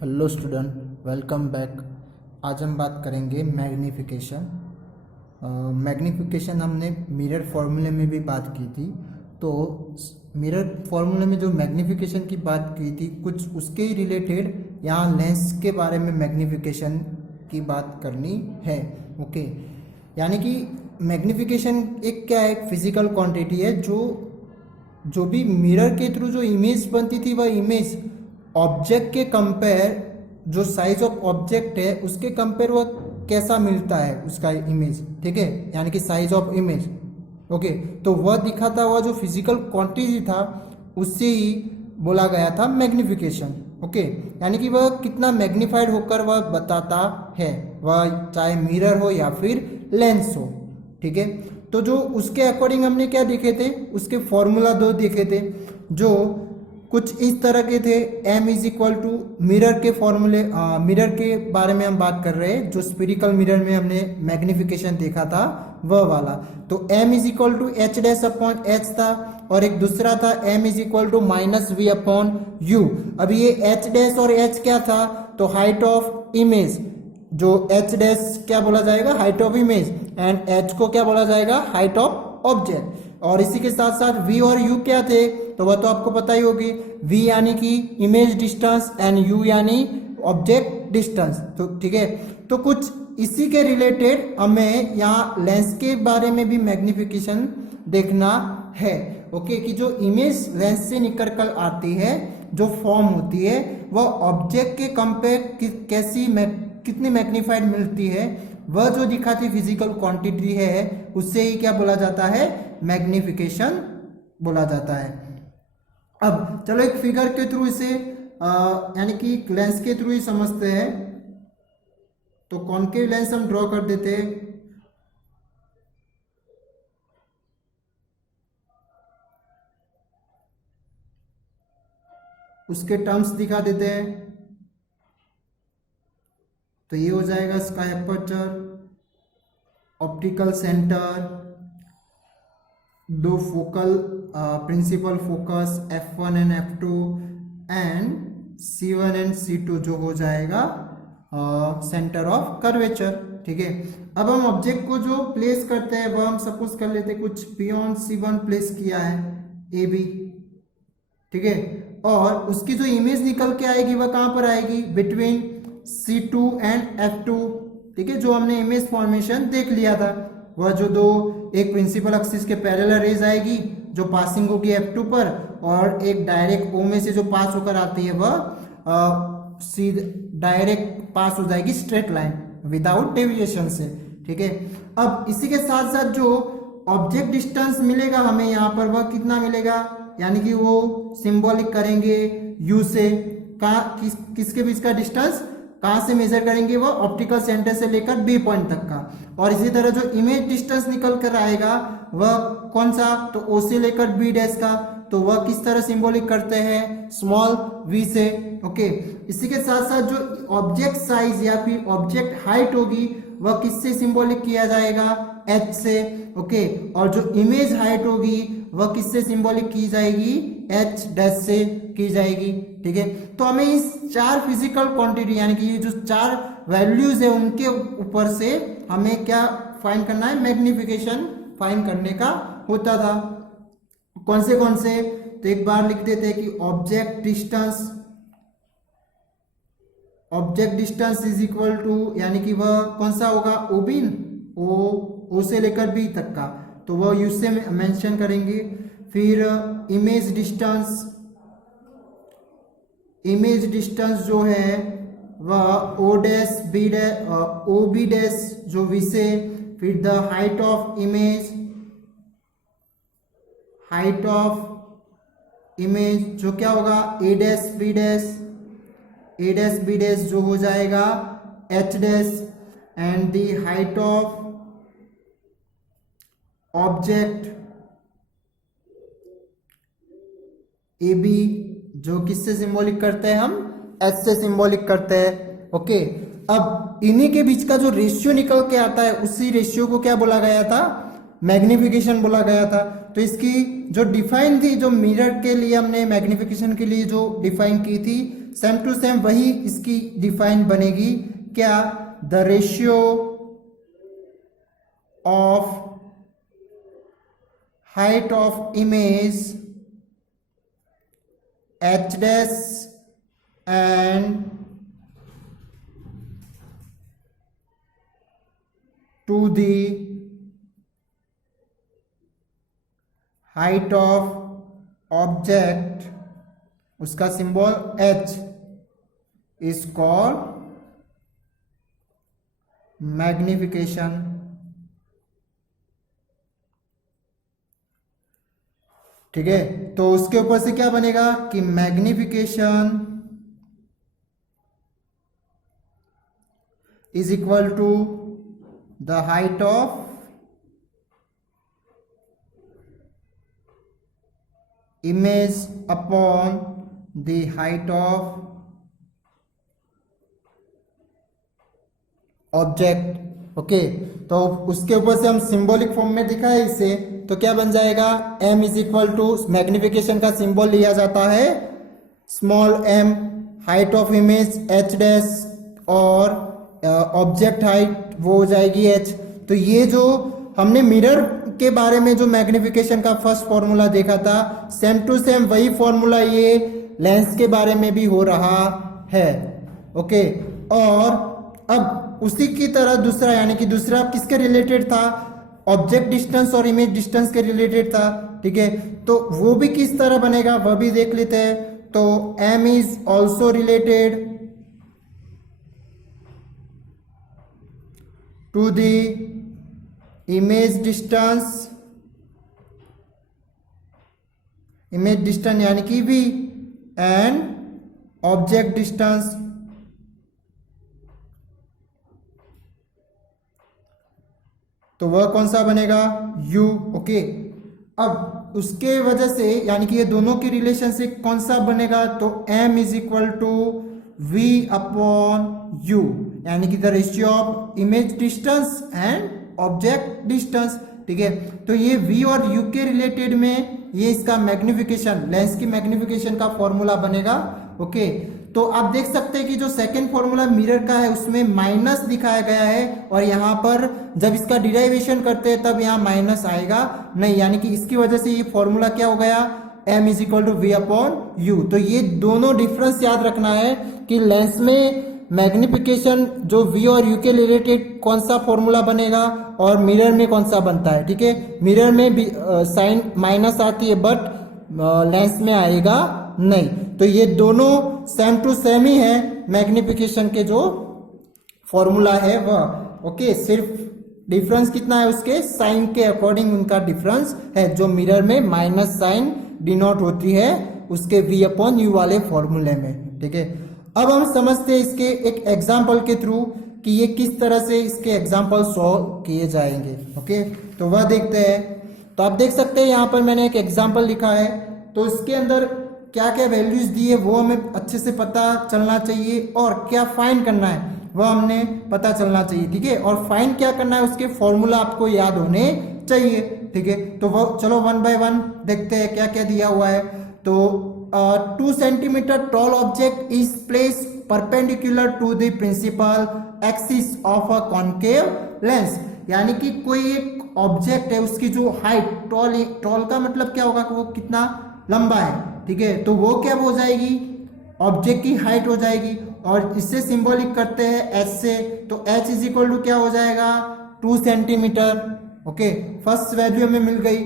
Hello student, welcome back. आज हम बात करेंगे मैग्नीफिकेशन। मैग्नीफिकेशन हमने मिरर फॉर्मूले में भी बात की थी। तो मिरर फॉर्मूले में जो मैग्नीफिकेशन की बात की थी, कुछ उसके ही रिलेटेड यहाँ लेंस के बारे में मैग्नीफिकेशन की बात करनी है। ओके, यानी कि मैग्नीफिकेशन एक क्या है, एक फिजिकल क्वांटिटी है जो भी मिरर के थ्रू जो इमेज बनती थी, वह इमेज ऑब्जेक्ट के कंपेयर, जो साइज ऑफ ऑब्जेक्ट है उसके कंपेयर वह कैसा मिलता है उसका इमेज, ठीक है, यानी कि साइज ऑफ इमेज। ओके, तो वह दिखाता हुआ जो फिजिकल क्वांटिटी था उससे ही बोला गया था मैग्निफिकेशन। ओके, यानी कि वह कितना मैग्नीफाइड होकर वह बताता है, वह चाहे मिरर हो या फिर लेंस हो। ठीक है, तो जो उसके अकॉर्डिंग हमने क्या देखे थे, उसके फॉर्मूला दो देखे थे जो कुछ इस तरह के थे। m is equal to mirror के फॉर्मूले, मिरर के बारे में हम बात कर रहे हैं, जो स्फेरिकल मिरर में हमने मैग्निफिकेशन देखा था वह वाला। तो m is equal to h dash upon h था, और एक दूसरा था m is equal to minus v upon u. अब ये h डैश और h क्या था, तो हाइट ऑफ इमेज, जो h डैश क्या बोला जाएगा, height of image, and h को क्या बोला जाएगा, हाइट ऑफ ऑब्जेक्ट। और इसी के साथ साथ v और u क्या थे, तो वह तो आपको पता ही होगी, v यानी कि इमेज डिस्टेंस एंड u यानी ऑब्जेक्ट डिस्टेंस। तो ठीक है, तो कुछ इसी के रिलेटेड हमें यहाँ लेंस के बारे में भी मैग्निफिकेशन देखना है। ओके, कि जो इमेज लेंस से निकल कर आती है, जो फॉर्म होती है, वह ऑब्जेक्ट के कंपेयर कैसी कितनी मैग्नीफाइड मिलती है, वह जो दिखाती फिजिकल क्वांटिटी है उससे ही क्या बोला जाता है, मैग्निफिकेशन बोला जाता है। अब चलो एक फिगर के थ्रू इसे यानी कि लेंस के थ्रू ही समझते हैं। तो कॉन्केव लेंस हम ड्रॉ कर देते हैं। उसके टर्म्स दिखा देते हैं। तो ये हो जाएगा इसका एपर्चर, ऑप्टिकल सेंटर, दो focal principal focus f1 and f2, and c1 and c2 जो हो जाएगा सेंटर ऑफ कर्वेचर। ठीक है, अब हम ऑब्जेक्ट को जो प्लेस करते हैं वह हम सपोज कर लेते हैं कुछ बियॉन्ड c1 प्लेस किया है ए बी। ठीक है, और उसकी जो इमेज निकल के आएगी वह कहां पर आएगी, बिटवीन c2 एंड f2। ठीक है, जो हमने इमेज फॉर्मेशन देख लिया था, वह जो दो, एक प्रिंसिपल एक्सिस के पैरेलल रेज आएगी जो पासिंग होगी f2 पर, और एक डायरेक्ट O में से जो पास होकर आती है वह सीधे डायरेक्ट पास हो जाएगी स्ट्रेट लाइन विदाउट डेविएशन से। ठीक है, अब इसी के साथ साथ जो ऑब्जेक्ट डिस्टेंस मिलेगा हमें यहाँ पर, वह कितना मिलेगा, यानी कि वो सिंबॉलिक करेंगे u से, किसके बीच का डिस्टेंस, कहां से मेजर करेंगे, वो ऑप्टिकल सेंटर से लेकर बी पॉइंट तक का। और इसी तरह जो इमेज डिस्टेंस निकल कर आएगा वह कौन सा, तो ओ से लेकर बी डैश का, तो वह किस तरह सिंबॉलिक करते हैं, स्मॉल v से। ओके, इसी के साथ साथ जो ऑब्जेक्ट साइज या फिर ऑब्जेक्ट हाइट होगी वह किससे सिंबॉलिक किया जाएगा, h से। ओके, और जो इमेज हाइट होगी वह किससे सिंबॉलिक की जाएगी, h डैश से की जाएगी। ठीक है, तो हमें इस चार फिजिकल क्वांटिटी यानी कि ये जो चार वैल्यूज है उनके ऊपर से हमें क्या फाइंड करना है, मैग्निफिकेशन फाइंड करने का होता था। कौन से, तो एक बार लिख देते हैं कि object distance is equal to, यानी कि वह कौन सा होगा, ओबिन, ओ से लेकर बी तक का, तो वह यू से मेंशन करेंगे। फिर इमेज डिस्टेंस जो है वह O dash B dash, O B dash जो वी से। फिर द हाइट ऑफ इमेज जो क्या होगा, ए डैश बी डैश जो हो जाएगा h dash, and the height of object A B जो किससे सिंबॉलिक करते हैं, हम एच से सिंबॉलिक करते हैं। ओके, अब इन्हीं के बीच का जो रेशियो निकल के आता है उसी रेशियो को क्या बोला गया था, मैग्निफिकेशन बोला गया था। तो इसकी जो डिफाइन थी, जो मिरर के लिए हमने मैग्निफिकेशन के लिए जो डिफाइन की थी, सेम टू सेम वही इसकी डिफाइन बनेगी क्या, the ratio of height of image H dash and to the height of object, उसका symbol h is called magnification. ठीक है, तो उसके ऊपर से क्या बनेगा कि magnification is equal to the height of image upon the height of object। Okay, तो उसके ऊपर से हम सिंबॉलिक फॉर्म में दिखाए इसे, तो क्या बन जाएगा, m is equal to, magnification का सिंबल लिया जाता है small m, height of image h dash और ऑब्जेक्ट हाइट वो हो जाएगी h। तो ये जो हमने मिरर के बारे में जो मैग्निफिकेशन का फर्स्ट फॉर्मूला देखा था, सेम टू सेम वही फॉर्मूला ये लेंस के बारे में भी हो रहा है। ओके, और अब उसी की तरह दूसरा, यानी कि दूसरा किसके रिलेटेड था, ऑब्जेक्ट डिस्टेंस और इमेज डिस्टेंस के रिलेटेड था। ठीक है, तो वो भी किस तरह बनेगा वह भी देख लेते हैं। तो m is also related to the image distance, image distance यानी कि v, एंड ऑब्जेक्ट डिस्टेंस। तो वह कौन सा बनेगा, u। ओके, अब उसके वजह से यानी कि ये दोनों की रिलेशन से कौन सा बनेगा, तो m is equal to v upon u, यानी कि the ratio of image distance and object distance. ठीक है, तो ये v और u के रिलेटेड में ये इसका मैग्निफिकेशन, लेंस की मैग्निफिकेशन का फॉर्मूला बनेगा। ओके, तो आप देख सकते हैं कि जो सेकंड फॉर्मूला मिरर का है उसमें माइनस दिखाया गया है, और यहाँ पर जब इसका डिराइवेशन करते हैं तब यहाँ माइनस आएगा नहीं, यानी कि इसकी वजह से ये फॉर्मूला क्या हो गया, m is equal to v upon u. तो ये दोनों डिफरेंस याद रखना है कि लेंस में मैग्निफिकेशन जो v और u के रिलेटेड कौन सा फॉर्मूला बनेगा और मिरर में कौन सा बनता है। ठीक है, मिरर में भी साइन माइनस आती है बट लेंस में आएगा नहीं। तो ये दोनों सेम टू सेम ही है, मैग्निफिकेशन के जो फॉर्मूला है वह। ओके, सिर्फ डिफरेंस कितना है, उसके साइन के अकॉर्डिंग उनका डिफरेंस है। जो मिरर में माइनस साइन डिनोट होती है उसके v अपॉन यू वाले फॉर्मूले में। ठीक है, अब हम समझते हैं इसके एक एग्जाम्पल के थ्रू कि ये किस तरह से इसके एग्जाम्पल सॉल्व किए जाएंगे। ओके, तो वह देखते हैं। तो आप देख सकते हैं यहाँ पर मैंने एक एग्जाम्पल लिखा है, तो इसके अंदर क्या क्या वैल्यूज दी है वो हमें अच्छे से पता चलना चाहिए, और क्या फाइंड करना है वह हमने पता चलना चाहिए। ठीक है, और फाइंड क्या करना है उसके फॉर्मूला आपको याद होने चाहिए। ठीक है, तो वो चलो वन बाय वन देखते हैं क्या क्या दिया हुआ है। तो 2 centimetre tall object is place perpendicular to the principal axis of a concave lens, यानी कि कोई एक ऑब्जेक्ट है उसकी जो हाइट, टॉल का मतलब क्या होगा कि वो कितना लंबा है। ठीक है, तो वो क्या हो जाएगी, ऑब्जेक्ट की हाइट हो जाएगी, और इससे सिंबॉलिक करते हैं h से, तो h इज इक्वल टू क्या हो जाएगा 2 सेंटीमीटर। ओके, फर्स्ट वैल्यू हमें मिल गई।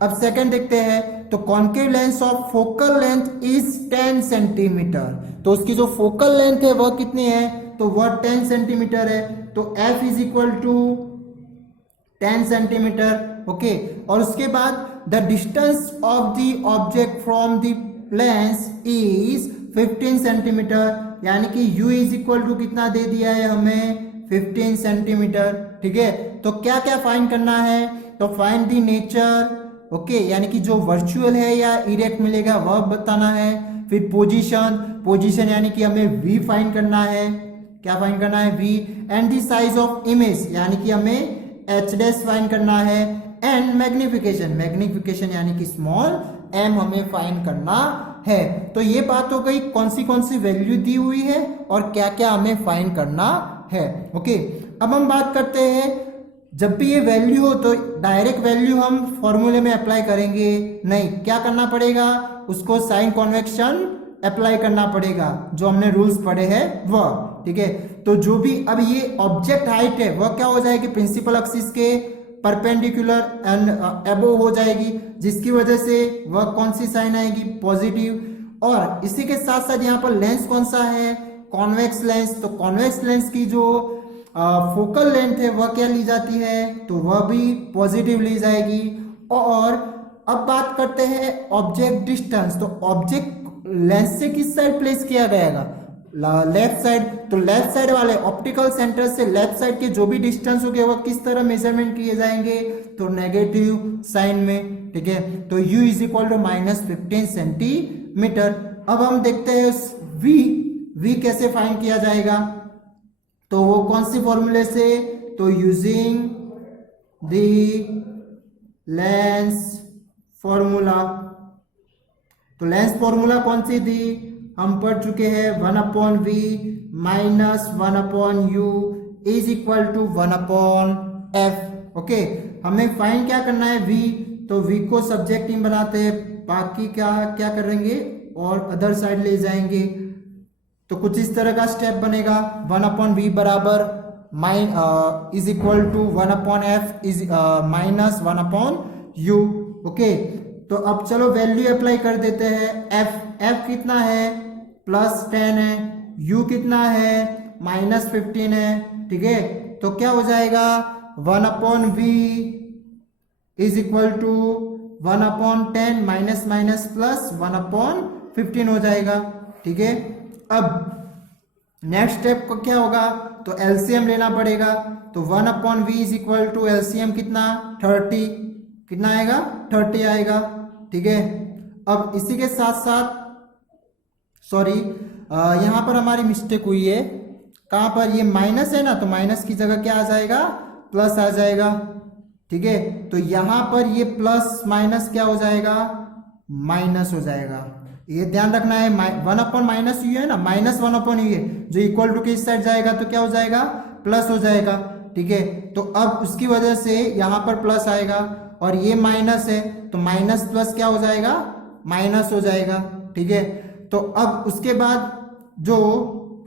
अब सेकंड देखते हैं, तो concave lens of focal length is 10 centimetre, तो उसकी जो फोकल लेंथ है वह कितनी है, तो वह 10 सेंटीमीटर है। तो f is equal to 10 centimetre. Okay, और उसके बाद the distance of the object from the lens is 15 centimetre, यानी कि u इज इक्वल टू कितना दे दिया है हमें 15 सेंटीमीटर। ठीक है, तो क्या क्या फाइंड करना है, तो फाइंड द नेचर। ओके, यानी कि जो वर्चुअल है या इरेक्ट मिलेगा वह बताना है। फिर पोजीशन यानी कि हमें v फाइंड करना है, क्या फाइंड करना है v, and the size of image यानी कि हमें h डैश फाइंड करना है, एंड मैग्निफिकेशन यानी कि स्मॉल m हमें फाइंड करना है। तो ये बात हो गई कौन सी वैल्यू दी हुई है और क्या क्या हमें फाइंड करना है। ओके, अब हम बात करते हैं जब भी ये वैल्यू हो तो डायरेक्ट वैल्यू हम फॉर्मूले में अप्लाई करेंगे नहीं, क्या करना पड़ेगा, उसको साइन कॉन्वेक्शन अप्लाई करना पड़ेगा, जो हमने रूल्स पढ़े हैं वह। ठीक है, तो जो भी अब ये ऑब्जेक्ट हाइट है वह क्या हो जाएगी, प्रिंसिपल एक्सिस के परपेंडिकुलर एंड अबोव हो जाएगी, जिसकी वजह से वह कौन सी साइन आएगी, पॉजिटिव। और इसी के साथ साथ यहाँ पर लेंस कौन सा है, कॉन्वेक्स लेंस। तो कॉन्वेक्स लेंस की जो फोकल लेंथ है वह क्या ली जाती है, तो वह भी पॉजिटिव ली जाएगी। और अब बात करते हैं ऑब्जेक्ट डिस्टेंस। तो ऑब्जेक्ट लेंस से किस साइड प्लेस किया जाएगा, लेफ्ट साइड। तो लेफ्ट साइड वाले ऑप्टिकल सेंटर से लेफ्ट साइड के जो भी डिस्टेंस हो गए वह किस तरह मेजरमेंट किए जाएंगे, तो नेगेटिव साइन में। ठीक है, तो u is equal to -15 centimetre. अब हम देखते हैं v कैसे फाइंड किया जाएगा, तो वो कौन सी फॉर्मूले से, तो यूजिंग द लेंस फॉर्मूला। तो लेंस फॉर्मूला कौन सी थी, हम पढ़ चुके हैं 1/v minus 1/u is equal to 1/f। Okay, हमें फाइंड क्या करना है v, तो v को सब्जेक्ट में बनाते हैं, बाकी क्या करेंगे और अदर साइड ले जाएंगे। तो कुछ इस तरह का स्टेप बनेगा, 1/v बराबर is equal to 1/f is minus 1/u। Okay, तो अब चलो वैल्यू अप्लाई कर देते हैं। f कितना है, +10 है, u कितना है, -15 है। ठीक है, तो क्या हो जाएगा, 1/v is equal to 1/10 minus minus plus 1/15 हो जाएगा। ठीक है, अब नेक्स्ट स्टेप को क्या होगा, तो एलसीएम लेना पड़ेगा। तो 1/v is equal to LCM कितना, 30, कितना आएगा, 30 आएगा। ठीक है, अब इसी के साथ साथ सॉरी यहाँ पर हमारी मिस्टेक हुई है, कहाँ पर, ये माइनस है ना, तो माइनस की जगह क्या आ जाएगा, प्लस आ जाएगा। ठीक है, तो यहाँ पर ये प्लस माइनस क्या हो जाएगा, माइनस हो जाएगा। ये ध्यान रखना है, 1/-u है ना, -1/u है, जो इक्वल टू के इस साइड जाएगा तो क्या हो जाएगा, प्लस हो जाएगा। ठीक है, तो अब उसकी वजह से यहाँ पर प्लस आएगा और ये माइनस है, तो माइनस प्लस क्या हो जाएगा, माइनस हो जाएगा। ठीक है, तो अब उसके बाद जो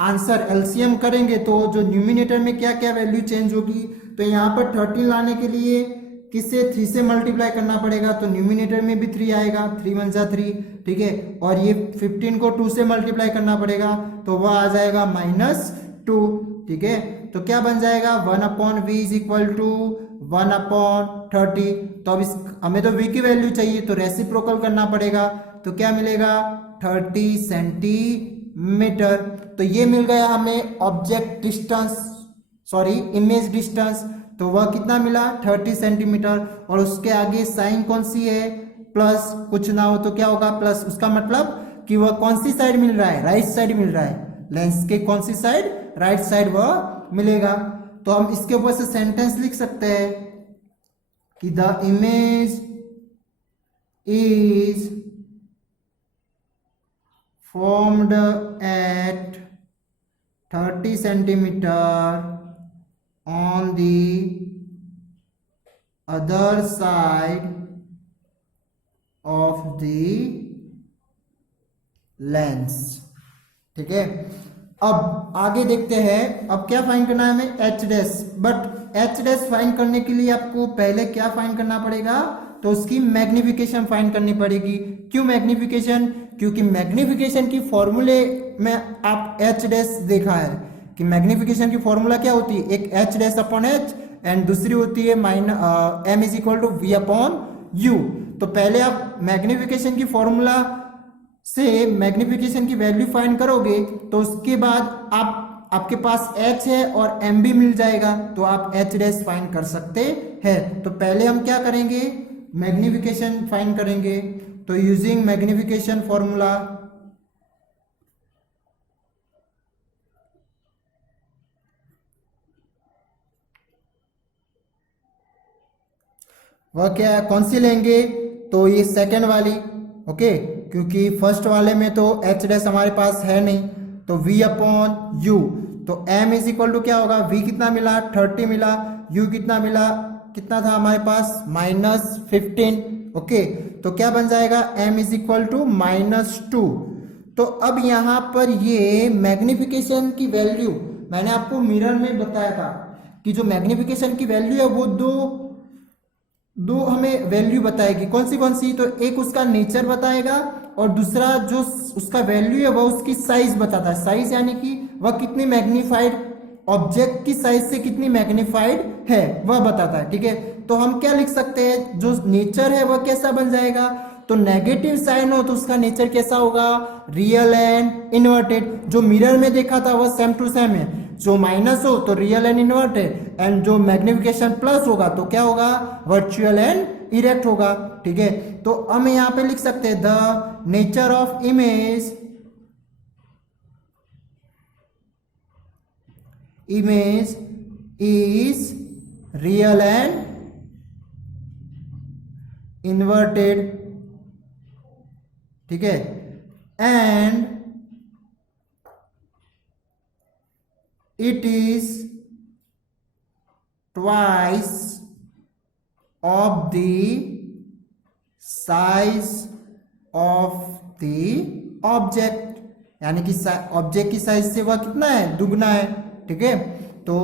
आंसर एलसीएम करेंगे तो जो न्यूमिनेटर में क्या क्या वैल्यू चेंज होगी, तो यहाँ पर 13 लाने के लिए किससे, 3 से मल्टीप्लाई करना पड़ेगा, तो न्यूमिनेटर में भी 3 आएगा, 3 × 3। ठीक है, और ये 15 को 2 से मल्टीप्लाई करना पड़ेगा, तो वह आ जाएगा -2। ठीक है, तो क्या बन जाएगा, 1/v इज इक्वल टू 1/30। तो अब हमें तो v की वैल्यू चाहिए, तो रेसिप्रोकल करना पड़ेगा, तो क्या मिलेगा, 30 सेंटीमीटर। तो ये मिल गया हमें object distance, sorry image distance, तो वह कितना मिला, 30 सेंटीमीटर। और उसके आगे साइन कौन सी है, प्लस, कुछ ना हो तो क्या होगा, प्लस। उसका मतलब कि वह कौन सी साइड मिल रहा है, राइट साइड मिल रहा है, लेंस के कौन सी साइड, राइट साइड वह मिलेगा। तो हम इसके ऊपर से सेंटेंस लिख सकते हैं कि the image is formed at 30 centimeter on the other side of the lens। ठीक है, अब आगे देखते हैं, अब क्या फाइंड करना है हमें, H dash. But H dash find करने के लिए आपको पहले क्या फाइंड करना पड़ेगा, तो उसकी मैग्निफिकेशन फाइंड करनी पड़ेगी। क्यों मैग्निफिकेशन, क्योंकि मैग्निफिकेशन की फॉर्मूले में आप एच डैश देखा है कि मैग्निफिकेशन की फॉर्मूला क्या होती है, एक h dash upon h and दूसरी होती है m is equal to v upon u। तो पहले आप मैग्निफिकेशन की फॉर्मूला से मैग्निफिकेशन की वैल्यू फाइंड करोगे, तो उसके बाद आपके पास h है और m भी मिल जाएगा, तो आप h डैश फाइंड कर सकते हैं। तो पहले हम क्या करेंगे, मैग्निफिकेशन फाइंड करेंगे। तो यूजिंग मैग्निफिकेशन फॉर्मूला, वह क्या है, कौन सी लेंगे, तो ये सेकंड वाली। ओके, क्योंकि फर्स्ट वाले में तो एच डैश हमारे पास है नहीं, तो v अपॉन यू, तो m इज इक्वल टू क्या होगा, v कितना मिला 30 मिला, u कितना मिला, कितना था हमारे पास -15, ओके। तो क्या बन जाएगा m इज इक्वल टू -2। तो अब यहाँ पर ये मैग्निफिकेशन की वैल्यू मैंने आपको मिरर में बताया था कि जो मैग्निफिकेशन की वैल्यू है वो दो हमें वैल्यू बताएगी। कौन सी, तो एक उसका नेचर बताएगा और दूसरा जो उसका वैल्यू है वह उसकी साइज बताता है। साइज यानी कि वह कितनी मैग्नीफाइड, ऑब्जेक्ट की साइज से कितनी मैग्नीफाइड है वह बताता है, ठीक है। तो हम क्या लिख सकते हैं, जो नेचर है वह कैसा बन जाएगा, तो नेगेटिव साइन हो तो उसका नेचर कैसा होगा, रियल एंड इन्वर्टेड। जो मिरर में देखा था वह सेम टू सेम है, जो माइनस हो तो रियल एंड इन्वर्टेड, एंड जो मैग्निफिकेशन प्लस होगा तो क्या होगा, वर्चुअल एंड इरेक्ट होगा, ठीक है। तो हम यहाँ पे लिख सकते हैं the nature of image is real and inverted, ठीक है, and it is twice of the size of the object, यानी कि ऑब्जेक्ट की साइज से वह कितना है, दुगना है, ठीक है। तो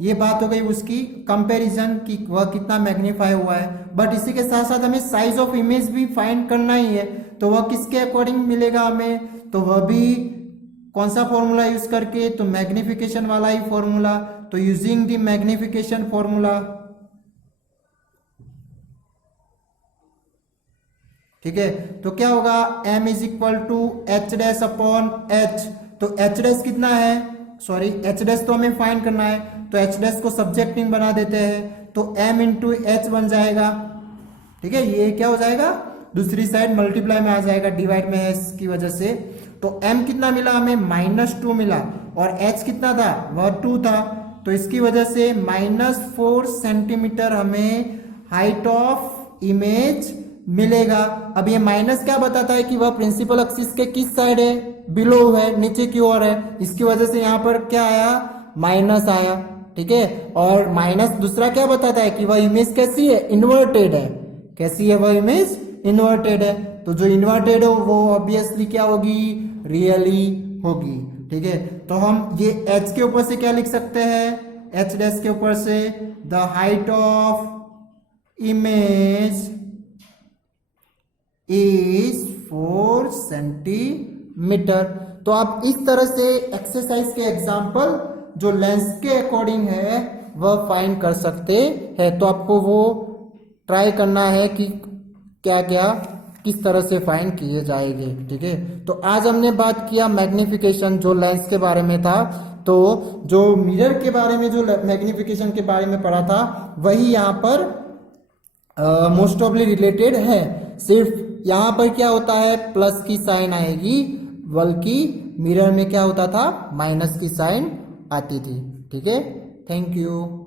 ये बात हो गई उसकी कंपैरिजन की वह कितना मैग्नीफाई हुआ है। बट इसी के साथ साथ हमें साइज ऑफ इमेज भी फाइंड करना ही है, तो वह किसके अकॉर्डिंग मिलेगा हमें, तो वह भी कौन सा फॉर्मूला यूज करके, तो मैग्निफिकेशन वाला ही फॉर्मूला। तो यूजिंग द मैग्निफिकेशन फॉर्मूला, ठीक है, तो क्या होगा, m is equal to h dash upon h. तो एच डैश कितना है, सॉरी एच डैश तो हमें फाइंड करना है, तो एच डैश को सब्जेक्टिंग बना देते हैं, तो m इंटू एच बन जाएगा, ठीक है। ये क्या हो जाएगा, दूसरी साइड मल्टीप्लाई में आ जाएगा, डिवाइड में है इसकी वजह से। तो m कितना मिला हमें, -2 मिला, और h कितना था, वह 2 था, तो इसकी वजह से -4 सेंटीमीटर हमें हाइट ऑफ इमेज मिलेगा। अब ये माइनस क्या बताता है कि वह प्रिंसिपल एक्सिस के किस साइड है, बिलो है, नीचे की ओर है, इसकी वजह से यहाँ पर क्या आया, माइनस आया, ठीक है। और माइनस दूसरा क्या बताता है कि वह इमेज कैसी है, इन्वर्टेड है। कैसी है वह इमेज, इन्वर्टेड है। तो जो इन्वर्टेड हो वो ऑब्वियसली क्या होगी, रियली होगी, ठीक है। तो हम ये h के ऊपर से क्या लिख सकते हैं, h डैश के ऊपर से the height of image is 4 centimetre. तो आप इस तरह से एक्सरसाइज के एग्जाम्पल जो लेंस के अकॉर्डिंग है वह फाइंड कर सकते हैं। तो आपको वो ट्राई करना है कि क्या क्या किस तरह से फाइंड किए जाएंगे, ठीक है। तो आज हमने बात किया मैग्निफिकेशन जो लेंस के बारे में था, तो जो मिरर के बारे में जो मैग्निफिकेशन के बारे में पढ़ा था वही यहाँ पर मोस्ट ऑफली रिलेटेड है। सिर्फ यहाँ पर क्या होता है, प्लस की साइन आएगी, बल्कि मिरर में क्या होता था, माइनस की साइन आती थी, ठीक है। Thank you.